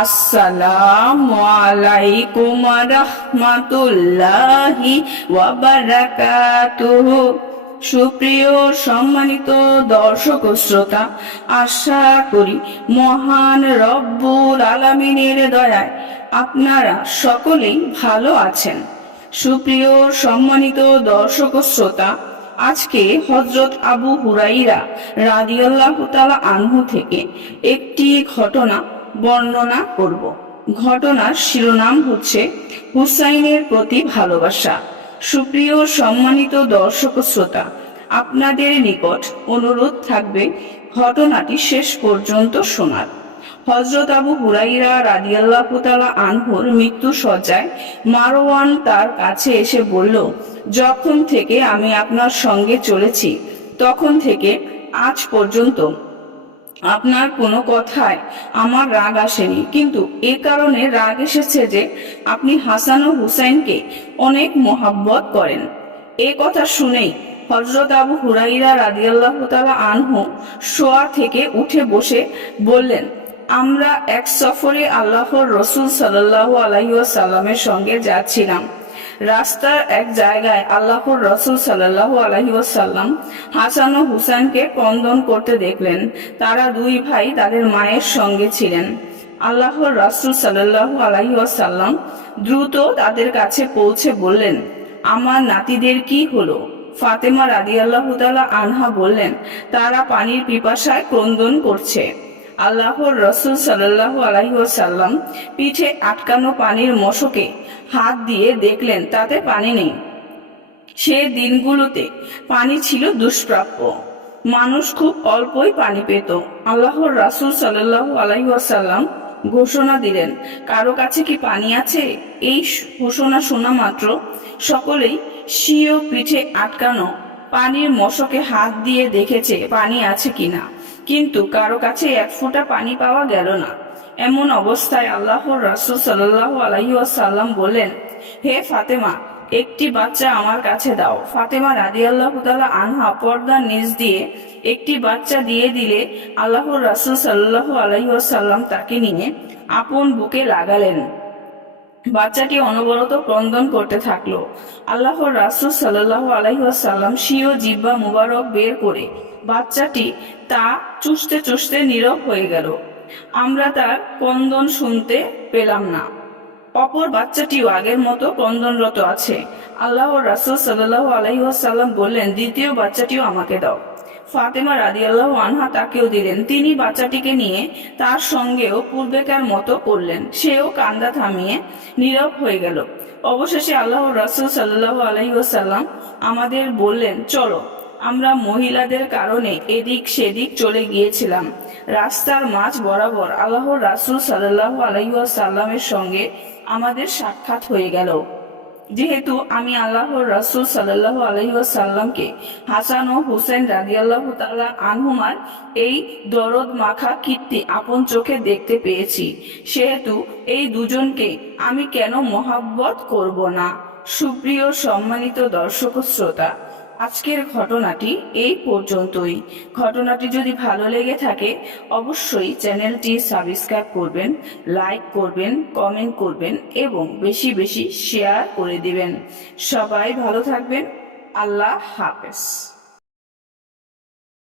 আসসালামু আলাইকুম রাহমাতুল্লাহি ওয়া বারাকাতুহু। সুপ্রিয় সম্মানিত দর্শক ও শ্রোতা, আশা করি মহান রব্বুল আলামিনের দয়ায় আপনারা সকলেই ভালো আছেন। সুপ্রিয় সম্মানিত দর্শক ও শ্রোতা, আজকে হযরত আবু হুরাইরা রাদিয়াল্লাহু তাআলা আনহু থেকে একটি ঘটনা বর্ণনা করব। ঘটনার শিরোনাম হচ্ছে হুসাইনের প্রতি ভালোবাসা। সুপ্রিয় সম্মানিত দর্শক ও শ্রোতা, আপনাদের নিকট অনুরোধ থাকবে ঘটনাটি শেষ পর্যন্ত শোনার। হযরত আবু হুরাইরা রাদিয়াল্লাহু তাআলা আনহুর মৃত্যু শয্যায় মারওয়ান তার কাছে এসে বলল, যখন থেকে আমি আপনার সঙ্গে চলেছি তখন থেকে আজ পর্যন্ত আপনার কোনো কথায় আমার রাগ আসেনি, কিন্তু এ কারণে রাগ এসেছে যে আপনি হাসান ও হুসাইনকে অনেক মোহাব্বত করেন। এ কথা শুনেই হযরত আবু হুরাইরা রাদিয়াল্লাহু তাআলা আনহু শোয়া থেকে উঠে বসে বললেন, আমরা এক সফরে আল্লাহর রাসূল সাল্লাল্লাহু আলাইহি ওয়াসাল্লামের সঙ্গে যাচ্ছিলাম। রাস্তার এক জায়গায় আল্লাহর রাসূল সাল্লাল্লাহু আলাইহি ওয়াসাল্লাম হাসান ও হুসাইনকে ক্রন্দন করতে দেখলেন। তারা দুই ভাই তাদের মায়ের সঙ্গে ছিলেন। আল্লাহর রাসূল সাল্লাল্লাহু আলাইহি ওয়াসাল্লাম দ্রুত তাদের কাছে পৌঁছে বললেন, আমার নাতিদের কি হলো? ফাতেমা রাদিয়াল্লাহু তাআলা আনহা বললেন, তারা পানির পিপাসায় ক্রন্দন করছে। আল্লাহর রাসূল সাল্লাল্লাহু আলাইহি ওয়াসাল্লাম পিঠে আটকানো পানির মশকে হাত দিয়ে দেখলেন তাতে পানি নেই। সে দিনগুলোতে পানি ছিল দুষ্প্রাপ্য, মানুষ খুব অল্পই পানি পেত। আল্লাহর রাসূল সাল্লাল্লাহু আলাইহি ওয়াসাল্লাম ঘোষণা দিলেন, কারো কাছে কি পানি আছে? এই ঘোষণা শোনা মাত্র সকলেই স্বীয় পিঠে আটকানো পানির মশকে হাত দিয়ে দেখেছে পানি আছে কিনা, কিন্তু কারো কাছে এক ফোঁটা পানি পাওয়া গেল না। এমন অবস্থায় আল্লাহর রাসূল সাল্লাল্লাহু আলাইহি ওয়াসাল্লাম বললেন, হে ফাতেমা, একটি বাচ্চা আমার কাছে দাও। ফাতেমা রাদিয়াল্লাহু তাআলা আনহা পর্দার নিচ দিয়ে একটি বাচ্চা দিয়ে দিলে আল্লাহর রাসূল সাল্লাল্লাহু আলাইহি ওয়াসাল্লাম তাকে নিয়ে আপন বুকে লাগালেন। বাচ্চাটি অনবরত ক্রন্দন করতে থাকলো। আল্লাহর রাসূল সাল্লাল্লাহু আলাইহি ওয়াসাল্লাম স্বীয় জিহ্বা মুবারক বের করে বাচ্চাটি তা চুষতে চুষতে নীরব হয়ে গেল। আমরা তার ক্রন্দন শুনতে পেলাম না। অপর বাচ্চাটিও আগের মতো ক্রন্দনরত আছে। আল্লাহর রাসূল সাল্লাল্লাহু আলাইহি ওয়াসাল্লাম বললেন, দ্বিতীয় বাচ্চাটিও আমাকে দাও। ফাতেমা রাদিয়াল্লাহু আনহা তাকেও দিলেন। তিনি বাচ্চাটিকে নিয়ে তার সঙ্গেও পূর্বেকার মতো করলেন। সেও কান্না থামিয়ে নীরব হয়ে গেল। অবশেষে আল্লাহর রাসূল সাল্লাল্লাহু আলাইহি ওয়াসাল্লাম আমাদের বললেন, চলো। আমরা মহিলাদের কারণে এদিক সেদিক চলে গিয়েছিলাম। রাস্তার মাঝ বরাবর আল্লাহর রাসূল সাল্লাল্লাহু আলাইহি ওয়াসাল্লামের সঙ্গে আমাদের সাক্ষাৎ হয়ে গেল। যেহেতু আমি আল্লাহর রাসূল সাল্লাল্লাহু আলাইহি ওয়াসাল্লামকে হাসান ও হুসাইন রাদিয়াল্লাহু তাআলা আনহুমার এই দরদ মাখা কীর্তি আপন চোখে দেখতে পেয়েছি, সেহেতু এই দুজনকে আমি কেন মহব্বত করব না? সুপ্রিয় সম্মানিত দর্শক ও শ্রোতা, আজকের ঘটনাটি এই পর্যন্তই। ঘটনাটি যদি ভালো লেগে থাকে অবশ্যই চ্যানেলটি সাবস্ক্রাইব করবেন, লাইক করবেন, কমেন্ট করবেন এবং বেশি বেশি শেয়ার করে দিবেন। সবাই ভালো থাকবেন। আল্লাহ হাফেজ।